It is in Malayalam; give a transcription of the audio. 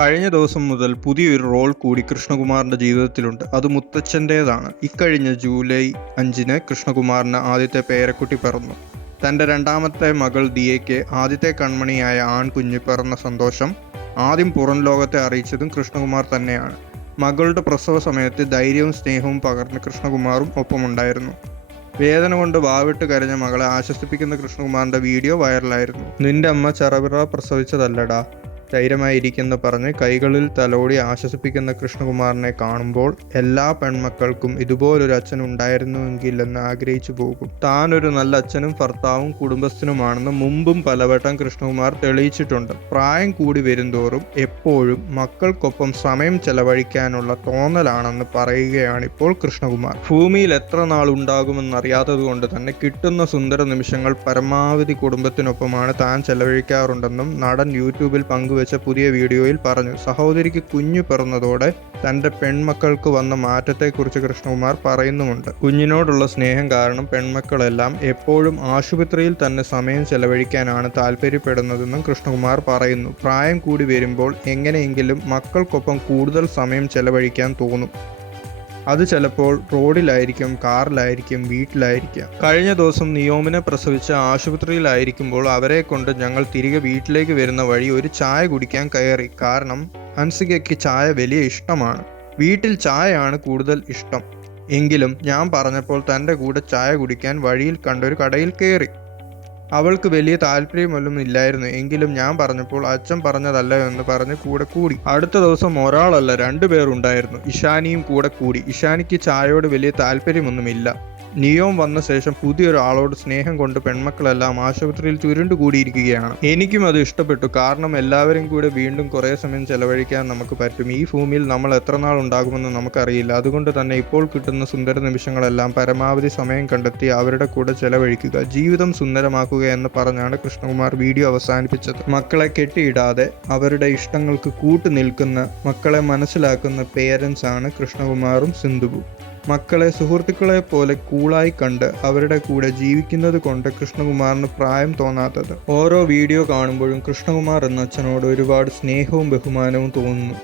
കഴിഞ്ഞ ദിവസം മുതൽ പുതിയൊരു റോൾ കൂടി കൃഷ്ണകുമാറിന്റെ ജീവിതത്തിലുണ്ട്. അത് മുത്തച്ഛന്റേതാണ് ഇക്കഴിഞ്ഞ ജൂലൈ അഞ്ചിന് കൃഷ്ണകുമാറിന് ആദ്യത്തെ പേരക്കുട്ടി പിറന്നു. തന്റെ രണ്ടാമത്തെ മകൾ ദിയയ്ക്ക് ആദ്യത്തെ കൺമണിയായ ആൺകുഞ്ഞ് പിറന്ന സന്തോഷം ആദ്യം പുറം ലോകത്തെ അറിയിച്ചതും കൃഷ്ണകുമാർ തന്നെയാണ്. മകളുടെ പ്രസവ സമയത്ത് ധൈര്യവും സ്നേഹവും പകർന്ന് കൃഷ്ണകുമാറും ഒപ്പമുണ്ടായിരുന്നു. വേദന കൊണ്ട് വാവിട്ട് കരഞ്ഞ മകളെ ആശ്വസിപ്പിക്കുന്ന കൃഷ്ണകുമാറിന്റെ വീഡിയോ വൈറലായിരുന്നു. നിന്റെ അമ്മ ചെറവിറ പ്രസവിച്ചതല്ലടാ. ധൈര്യമായിരിക്കെന്ന് പറഞ്ഞ് കൈകളിൽ തലോടി ആശ്വസിപ്പിക്കുന്ന കൃഷ്ണകുമാറിനെ കാണുമ്പോൾ എല്ലാ പെൺമക്കൾക്കും ഇതുപോലൊരു അച്ഛൻ ഉണ്ടായിരുന്നുവെങ്കിൽ എന്ന് ആഗ്രഹിച്ചു പോകും. താൻ ഒരു നല്ല അച്ഛനും ഭർത്താവും കുടുംബസ്ഥനുമാണെന്ന് മുമ്പും പലവട്ടം കൃഷ്ണകുമാർ തെളിയിച്ചിട്ടുണ്ട്. പ്രായം കൂടി വരുന്തോറും എപ്പോഴും മക്കൾക്കൊപ്പം സമയം ചെലവഴിക്കാനുള്ള തോന്നലാണെന്ന് പറയുകയാണ് ഇപ്പോൾ കൃഷ്ണകുമാർ. ഭൂമിയിൽ എത്ര നാൾ ഉണ്ടാകുമെന്നറിയാത്തത് കൊണ്ട് തന്നെ കിട്ടുന്ന സുന്ദര നിമിഷങ്ങൾ പരമാവധി കുടുംബത്തിനൊപ്പമാണ് താൻ ചെലവഴിക്കാറുണ്ടെന്നും നടൻ യൂട്യൂബിൽ പങ്കുവച്ച പുതിയ വീഡിയോയിൽ പറഞ്ഞു സഹോദരിക്ക് കുഞ്ഞു പിറന്നതോടെ തന്റെ പെൺമക്കൾക്ക് വന്ന മാറ്റത്തെക്കുറിച്ച് കൃഷ്ണകുമാർ പറയുന്നുമുണ്ട്. കുഞ്ഞിനോടുള്ള സ്നേഹം കാരണം പെൺമക്കളെല്ലാം എപ്പോഴും ആശുപത്രിയിൽ തന്നെ സമയം ചെലവഴിക്കാനാണ് താല്പര്യപ്പെടുന്നതെന്നും കൃഷ്ണകുമാർ പറയുന്നു. പ്രായം കൂടി വരുമ്പോൾ എങ്ങനെയെങ്കിലും മക്കൾക്കൊപ്പം കൂടുതൽ സമയം ചെലവഴിക്കാൻ തോന്നും. അത് ചിലപ്പോൾ റോഡിലായിരിക്കും കാറിലായിരിക്കും വീട്ടിലായിരിക്കാം. കഴിഞ്ഞ ദിവസം നിയോമിനെ പ്രസവിച്ച ആശുപത്രിയിലായിരിക്കുമ്പോൾ അവരെ കൊണ്ട് ഞങ്ങൾ തിരികെ വീട്ടിലേക്ക് വരുന്ന വഴി ഒരു ചായ കുടിക്കാൻ കയറി. കാരണം ഹൻസികയ്ക്ക് ചായ വലിയ ഇഷ്ടമാണ്. വീട്ടിൽ ചായയാണ് കൂടുതൽ ഇഷ്ടം. എങ്കിലും ഞാൻ പറഞ്ഞപ്പോൾ തന്റെ കൂടെ ചായ കുടിക്കാൻ വഴിയിൽ കണ്ടൊരു കടയിൽ കയറി. അവൾക്ക് വലിയ താല്പര്യമൊന്നും ഇല്ലായിരുന്നു എങ്കിലും ഞാൻ പറഞ്ഞപ്പോൾ അച്ഛൻ പറഞ്ഞതല്ല എന്ന് പറഞ്ഞ് കൂടെ കൂടി. അടുത്ത ദിവസം ഒരാളല്ല രണ്ടുപേർ ഉണ്ടായിരുന്നു. ഇഷാനിയും കൂടെ കൂടി. ഇഷാനിക്ക് ചായയോട് വലിയ താല്പര്യമൊന്നുമില്ല. നിയോം വന്ന ശേഷം പുതിയൊരാളോട് സ്നേഹം കൊണ്ട് പെൺമക്കളെല്ലാം ആശുപത്രിയിൽ ചുരുണ്ടുകൂടിയിരിക്കുകയാണ്. എനിക്കും അത് ഇഷ്ടപ്പെട്ടു. കാരണം എല്ലാവരും കൂടെ വീണ്ടും കുറേ സമയം ചെലവഴിക്കാൻ നമുക്ക് പറ്റും. ഈ ഭൂമിയിൽ നമ്മൾ എത്ര നാൾ ഉണ്ടാകുമെന്ന് നമുക്കറിയില്ല. അതുകൊണ്ട് തന്നെ ഇപ്പോൾ കിട്ടുന്ന സുന്ദര നിമിഷങ്ങളെല്ലാം പരമാവധി സമയം കണ്ടെത്തി അവരുടെ കൂടെ ചെലവഴിക്കുക. ജീവിതം സുന്ദരമാക്കുക എന്ന് പറഞ്ഞാണ് കൃഷ്ണകുമാർ വീഡിയോ അവസാനിപ്പിച്ചത്. മക്കളെ കെട്ടിയിടാതെ അവരുടെ ഇഷ്ടങ്ങൾക്ക് കൂട്ടു നിൽക്കുന്ന മക്കളെ മനസ്സിലാക്കുന്ന പേരൻസ് ആണ് കൃഷ്ണകുമാറും സിന്ധുവും. മക്കളെ സുഹൃത്തുക്കളെ പോലെ കൂളായി കണ്ട് അവരുടെ കൂടെ ജീവിക്കുന്നത് കൊണ്ട് കൃഷ്ണകുമാറിന് പ്രായം തോന്നാത്തത്. ഓരോ വീഡിയോ കാണുമ്പോഴും കൃഷ്ണകുമാർ എന്ന അച്ഛനോട് ഒരുപാട് സ്നേഹവും ബഹുമാനവും തോന്നുന്നു.